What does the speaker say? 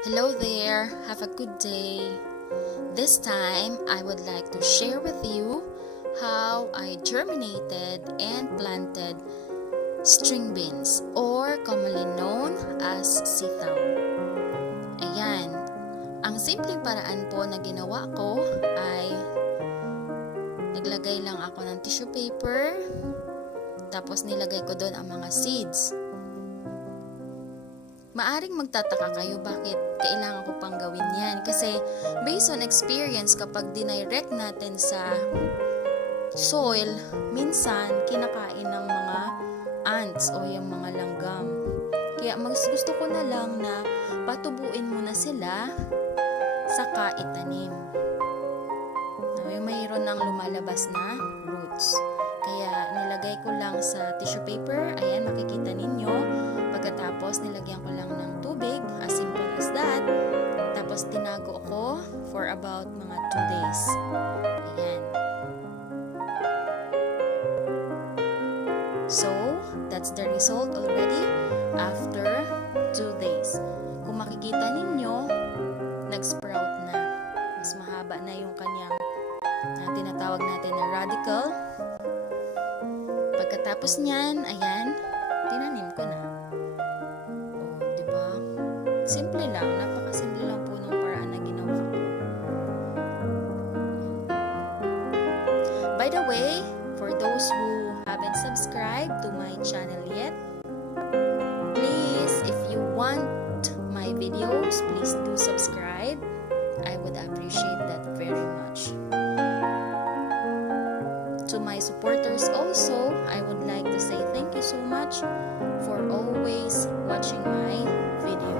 Hello there, have a good day. This time, I would like to share with you how I germinated and planted string beans or commonly known as sitaw. Ayan, ang simpleng paraan po na ginawa ko ay naglagay lang ako ng tissue paper, tapos nilagay ko doon ang mga seeds. Maaring magtataka kayo bakit kailangan ko pang gawin yan. Kasi based on experience, kapag dinirect natin sa soil, minsan kinakain ng mga ants o yung mga langgam. Kaya mas gusto ko na lang na patubuin mo na sila saka itanim. Yung mayroon ng lumalabas na roots. Kaya nilagay ko lang sa tissue paper. Ayan, makikita ninyo. Pagkatapos, nilagyan ko lang ng tubig. As simple as that. Tapos, tinago ko for about mga 2 days. Ayan. So, that's the result already after 2 days. Kung makikita ninyo, nag-sprout na. Mas mahaba na yung kanyang tinatawag natin na radical. Pagkatapos niyan, ayan, tinanim ko na. O, diba? Simple lang, napakasimple lang po nung paraan na ginawa ko. By the way, for those who haven't subscribed to my channel yet, please, if you want my videos, please do subscribe. I would appreciate that very much. To my supporters also, I would like to say thank you so much for always watching my videos.